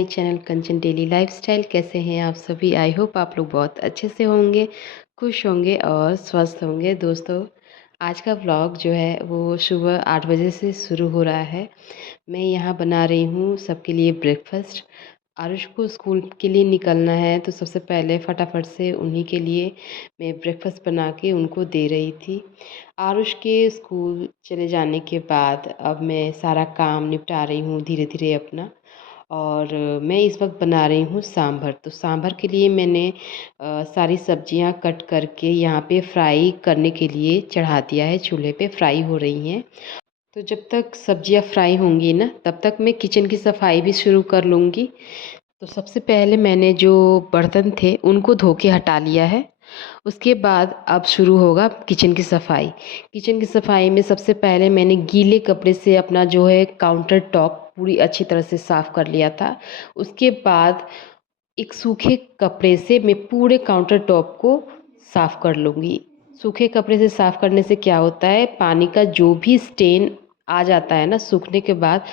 My channel Kanchan daily lifestyle. कैसे हैं आप सभी? आई होप आप लोग बहुत अच्छे से होंगे, खुश होंगे और स्वस्थ होंगे। दोस्तों, आज का व्लॉग जो है वो सुबह 8 बजे से शुरू हो रहा है। मैं यहाँ बना रही हूँ सबके लिए ब्रेकफास्ट। आरुष को स्कूल के लिए निकलना है तो सबसे पहले फटाफट से उन्हीं के लिए मैं ब्रेकफास्ट बना के उनको दे रही थी। आरुष के स्कूल चले जाने के बाद अब मैं सारा काम निपटा रही हूँ धीरे धीरे अपना। और मैं इस वक्त बना रही हूँ सांभर। तो सांभर के लिए मैंने सारी सब्जियां कट करके यहाँ पे फ्राई करने के लिए चढ़ा दिया है, चूल्हे पे फ्राई हो रही हैं। तो जब तक सब्जियां फ्राई होंगी ना, तब तक मैं किचन की सफाई भी शुरू कर लूँगी। तो सबसे पहले मैंने जो बर्तन थे उनको धो के हटा लिया है। उसके बाद अब शुरू होगा किचन की सफाई। किचन की सफाई में सबसे पहले मैंने गीले कपड़े से अपना जो है काउंटर टॉप पूरी अच्छी तरह से साफ़ कर लिया था। उसके बाद एक सूखे कपड़े से मैं पूरे काउंटर टॉप को साफ़ कर लूँगी। सूखे कपड़े से साफ़ करने से क्या होता है, पानी का जो भी स्टेन आ जाता है ना सूखने के बाद,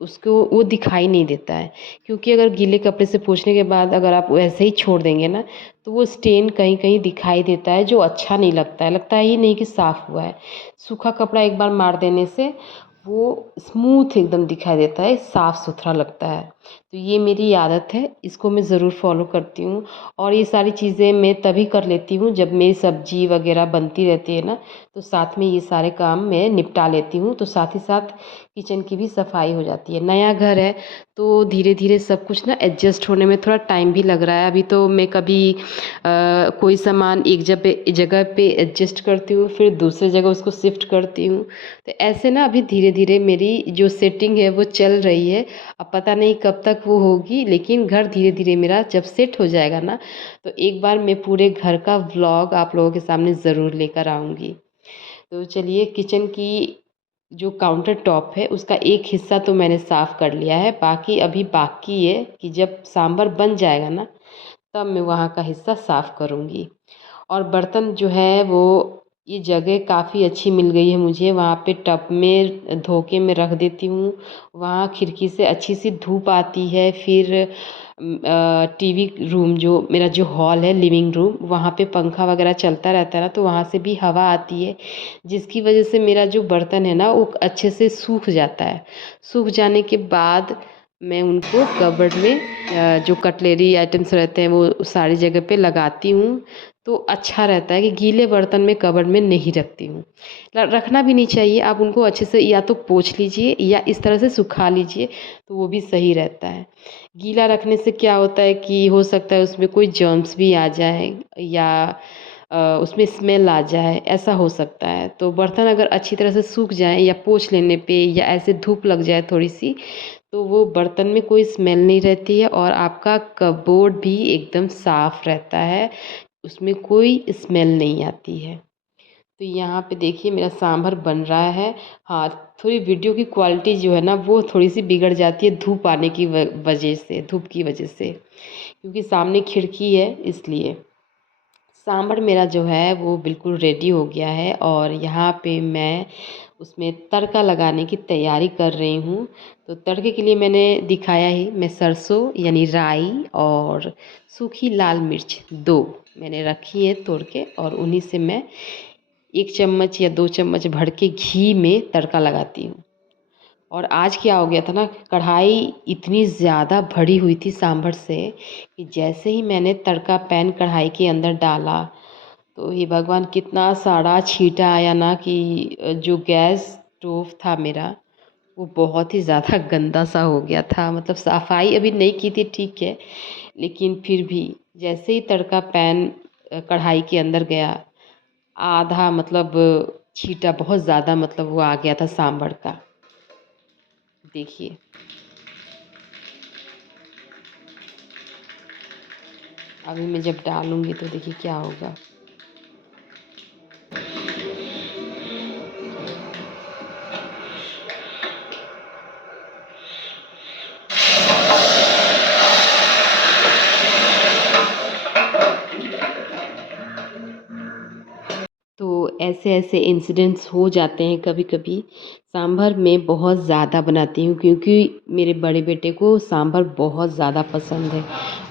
उसको वो दिखाई नहीं देता है। क्योंकि अगर गीले कपड़े से पोंछने के बाद अगर आप वैसे ही छोड़ देंगे ना, तो वो स्टेन कहीं कहीं दिखाई देता है, जो अच्छा नहीं लगता है। लगता है ही नहीं कि साफ़ हुआ है। सूखा कपड़ा एक बार मार देने से वो स्मूथ एकदम दिखाई देता है, साफ़ सुथरा लगता है। तो ये मेरी आदत है, इसको मैं ज़रूर फॉलो करती हूँ। और ये सारी चीज़ें मैं तभी कर लेती हूँ जब मेरी सब्जी वगैरह बनती रहती है ना, तो साथ में ये सारे काम मैं निपटा लेती हूँ। तो साथ ही साथ किचन की भी सफाई हो जाती है। नया घर है तो धीरे धीरे सब कुछ ना एडजस्ट होने में थोड़ा टाइम भी लग रहा है। अभी तो मैं कभी कोई सामान एक जगह पे एडजस्ट करती हूँ, फिर दूसरी जगह उसको शिफ्ट करती हूँ। तो ऐसे ना अभी धीरे धीरे मेरी जो सेटिंग है वो चल रही है। अब पता नहीं कब तक वो होगी, लेकिन घर धीरे धीरे मेरा जब सेट हो जाएगा ना, तो एक बार मैं पूरे घर का व्लॉग आप लोगों के सामने ज़रूर लेकर आऊँगी। तो चलिए, किचन की जो काउंटर टॉप है उसका एक हिस्सा तो मैंने साफ़ कर लिया है, बाकी अभी बाकी है कि जब सांभर बन जाएगा ना, तब मैं वहाँ का हिस्सा साफ़ करूँगी। और बर्तन जो है वो, ये जगह काफ़ी अच्छी मिल गई है मुझे, वहाँ पे टब में धो के मैं रख देती हूँ। वहाँ खिड़की से अच्छी सी धूप आती है। फिर टीवी रूम, जो मेरा जो हॉल है लिविंग रूम, वहाँ पे पंखा वगैरह चलता रहता है ना, तो वहाँ से भी हवा आती है, जिसकी वजह से मेरा जो बर्तन है ना वो अच्छे से सूख जाता है। सूख जाने के बाद मैं उनको कबर्ड में जो कटलेरी आइटम्स रहते हैं वो सारी जगह पे लगाती हूँ। तो अच्छा रहता है कि गीले बर्तन में कबर्ड में नहीं रखती हूँ। रखना भी नहीं चाहिए, आप उनको अच्छे से या तो पोंछ लीजिए या इस तरह से सुखा लीजिए, तो वो भी सही रहता है। गीला रखने से क्या होता है कि हो सकता है उसमें कोई जर्म्स भी आ जाए या उसमें स्मेल आ जाए, ऐसा हो सकता है। तो बर्तन अगर अच्छी तरह से सूख जाए या पोंछ लेने पे या ऐसे धूप लग जाए थोड़ी सी, तो वो बर्तन में कोई स्मेल नहीं रहती है और आपका कबोर्ड भी एकदम साफ़ रहता है, उसमें कोई स्मेल नहीं आती है। तो यहाँ पे देखिए मेरा सांभर बन रहा है। हाँ, थोड़ी वीडियो की क्वालिटी जो है ना वो थोड़ी सी बिगड़ जाती है धूप आने की वजह से, धूप की वजह से, क्योंकि सामने खिड़की है इसलिए। सांभर मेरा जो है वो बिल्कुल रेडी हो गया है और यहाँ पे मैं उसमें तड़का लगाने की तैयारी कर रही हूँ। तो तड़के के लिए मैंने दिखाया ही, मैं सरसों यानी राई और सूखी लाल मिर्च 2 मैंने रखी है तोड़ के, और उन्हीं से मैं 1 चम्मच या 2 चम्मच भर के घी में तड़का लगाती हूँ। और आज क्या हो गया था ना, कढ़ाई इतनी ज़्यादा भरी हुई थी सांभर से कि जैसे ही मैंने तड़का पैन कढ़ाई के अंदर डाला, तो हे भगवान कितना सारा छींटा आया ना कि जो गैस स्टोव था मेरा वो बहुत ही ज़्यादा गंदा सा हो गया था। मतलब सफाई अभी नहीं की थी, ठीक है, लेकिन फिर भी जैसे ही तड़का पैन कढ़ाई के अंदर गया, आधा मतलब छींटा बहुत ज़्यादा मतलब वो आ गया था सांभर का। देखिए, अभी मैं जब डालूँगी तो देखिए क्या होगा। तो ऐसे ऐसे इंसिडेंट्स हो जाते हैं कभी कभी। सांभर मैं बहुत ज़्यादा बनाती हूँ क्योंकि मेरे बड़े बेटे को सांभर बहुत ज़्यादा पसंद है।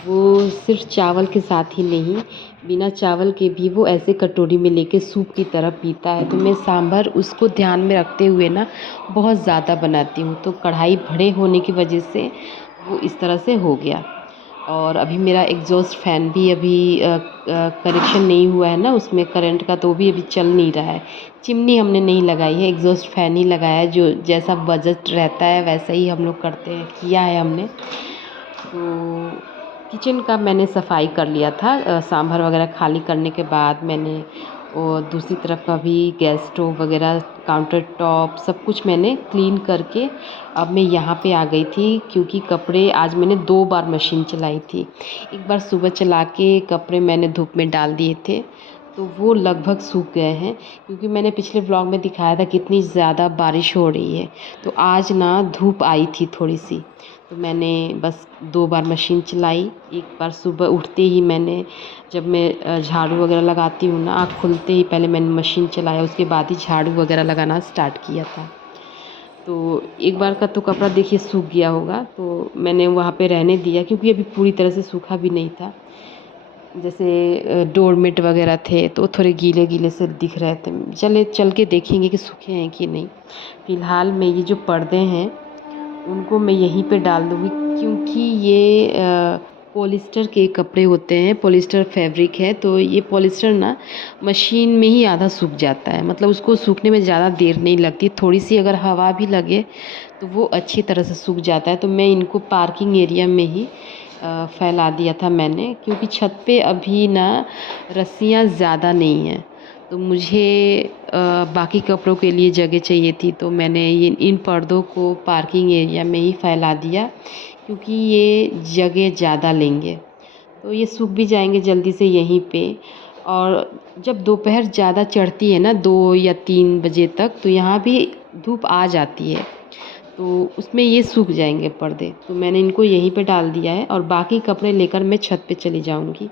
वो सिर्फ चावल के साथ ही नहीं, बिना चावल के भी वो ऐसे कटोरी में लेके सूप की तरह पीता है। तो मैं सांभर उसको ध्यान में रखते हुए ना बहुत ज़्यादा बनाती हूँ। तो कढ़ाई बड़े होने की वजह से वो इस तरह से हो गया। और अभी मेरा एग्जॉस्ट फ़ैन भी अभी कनेक्शन नहीं हुआ है ना उसमें करंट का, तो वो भी अभी चल नहीं रहा है। चिमनी हमने नहीं लगाई है, एग्जॉस्ट फ़ैन ही लगाया है। जो जैसा बजट रहता है वैसा ही हम लोग करते हैं, किया है हमने। तो किचन का मैंने सफाई कर लिया था। सांभर वगैरह खाली करने के बाद मैंने और दूसरी तरफ का भी गैस स्टोव वगैरह, काउंटर टॉप सब कुछ मैंने क्लीन करके अब मैं यहाँ पे आ गई थी। क्योंकि कपड़े आज मैंने 2 बार मशीन चलाई थी। एक बार सुबह चला के कपड़े मैंने धूप में डाल दिए थे, तो वो लगभग सूख गए हैं। क्योंकि मैंने पिछले ब्लॉग में दिखाया था कितनी ज़्यादा बारिश हो रही है, तो आज ना धूप आई थी थोड़ी सी, तो मैंने बस 2 बार मशीन चलाई। एक बार सुबह उठते ही मैंने, जब मैं झाड़ू वगैरह लगाती हूँ ना, आँख खुलते ही पहले मैंने मशीन चलाया, उसके बाद ही झाड़ू वगैरह लगाना स्टार्ट किया था। तो एक बार का तो कपड़ा देखिए सूख गया होगा, तो मैंने वहाँ पे रहने दिया क्योंकि अभी पूरी तरह से सूखा भी नहीं था। जैसे डोरमेट वगैरह थे तो थोड़े गीले-गीले से दिख रहे थे। चले चल के देखेंगे कि सूखे हैं कि नहीं। फ़िलहाल मैं ये जो पर्दे हैं उनको मैं यहीं पे डाल दूँगी, क्योंकि ये पॉलिस्टर के कपड़े होते हैं, पॉलिस्टर फैब्रिक है। तो ये पॉलिस्टर ना मशीन में ही आधा सूख जाता है, मतलब उसको सूखने में ज़्यादा देर नहीं लगती। थोड़ी-सी अगर हवा भी लगे तो वो अच्छी तरह से सूख जाता है। तो मैं इनको पार्किंग एरिया में ही फैला दिया था मैंने, क्योंकि छत पे अभी ना रस्सियाँ ज़्यादा नहीं हैं। तो मुझे बाकी कपड़ों के लिए जगह चाहिए थी, तो मैंने ये इन पर्दों को पार्किंग एरिया में ही फैला दिया, क्योंकि ये जगह ज़्यादा लेंगे। तो ये सूख भी जाएंगे जल्दी से यहीं पे। और जब दोपहर ज़्यादा चढ़ती है ना 2 या 3 बजे तक, तो यहाँ भी धूप आ जाती है, तो उसमें ये सूख जाएंगे पर्दे। तो मैंने इनको यहीं पे डाल दिया है और बाकी कपड़े लेकर मैं छत पे चली जाऊँगी।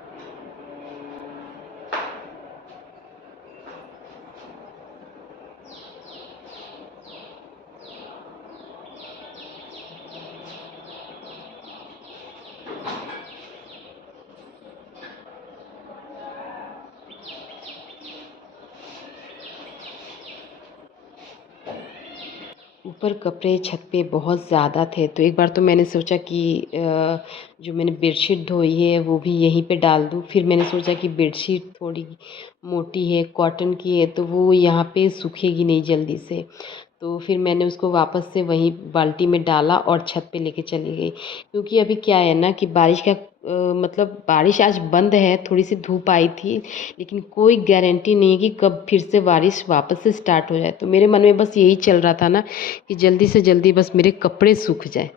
ऊपर कपड़े छत पे बहुत ज़्यादा थे, तो एक बार तो मैंने सोचा कि जो मैंने बेडशीट धोई है वो भी यहीं पे डाल दूँ। फिर मैंने सोचा कि बेडशीट थोड़ी मोटी है, कॉटन की है, तो वो यहाँ पे सूखेगी नहीं जल्दी से। तो फिर मैंने उसको वापस से वहीं बाल्टी में डाला और छत पे लेके चली गई। क्योंकि अभी क्या है ना कि बारिश का मतलब बारिश आज बंद है, थोड़ी सी धूप आई थी, लेकिन कोई गारंटी नहीं है कि कब फिर से बारिश वापस से स्टार्ट हो जाए। तो मेरे मन में बस यही चल रहा था ना कि जल्दी से जल्दी बस मेरे कपड़े सूख जाएँ।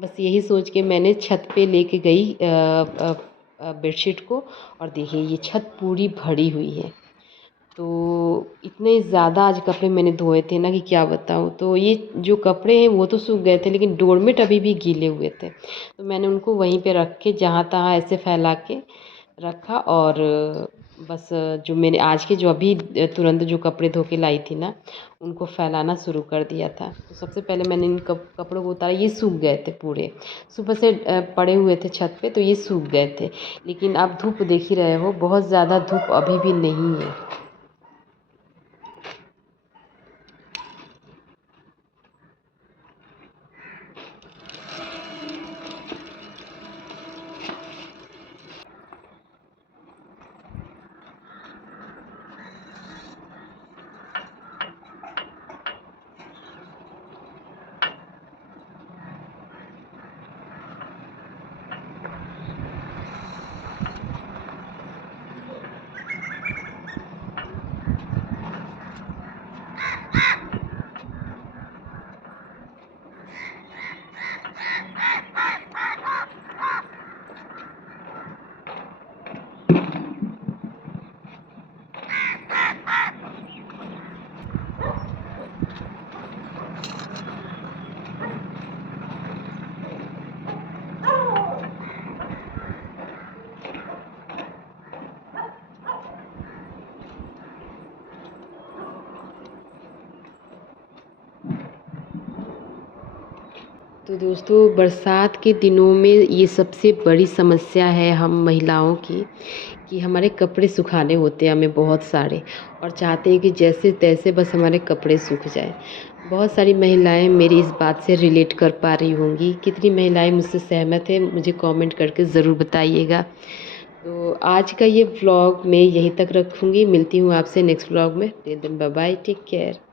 बस यही सोच के मैंने छत पे लेके गई बेडशीट को, और देखिए ये छत पूरी भरी हुई है। तो इतने ज़्यादा आज कपड़े मैंने धोए थे ना कि क्या बताऊँ। तो ये जो कपड़े हैं वो तो सूख गए थे, लेकिन डोरमेट अभी भी गीले हुए थे। तो मैंने उनको वहीं पे रख के जहाँ-तहाँ ऐसे फैला के रखा। और बस जो मैंने आज के जो अभी तुरंत जो कपड़े धो के लाई थी ना, उनको फैलाना शुरू कर दिया था। तो सबसे पहले मैंने इन कपड़ों को उतारा, ये सूख गए थे पूरे। सुबह से पड़े हुए थे छत पे, तो ये सूख गए थे। लेकिन आप धूप देख ही रहे हो, बहुत ज़्यादा धूप अभी भी नहीं है। तो दोस्तों बरसात के दिनों में ये सबसे बड़ी समस्या है हम महिलाओं की कि हमारे कपड़े सुखाने होते हैं हमें बहुत सारे और चाहते हैं कि जैसे तैसे बस हमारे कपड़े सूख जाए। बहुत सारी महिलाएं मेरी इस बात से रिलेट कर पा रही होंगी। कितनी महिलाएं मुझसे सहमत हैं मुझे कमेंट करके ज़रूर बताइएगा। तो आज का ये व्लॉग मैं यहीं तक रखूँगी। मिलती हूँ आपसे नेक्स्ट व्लॉग में। Till then bye bye, take care.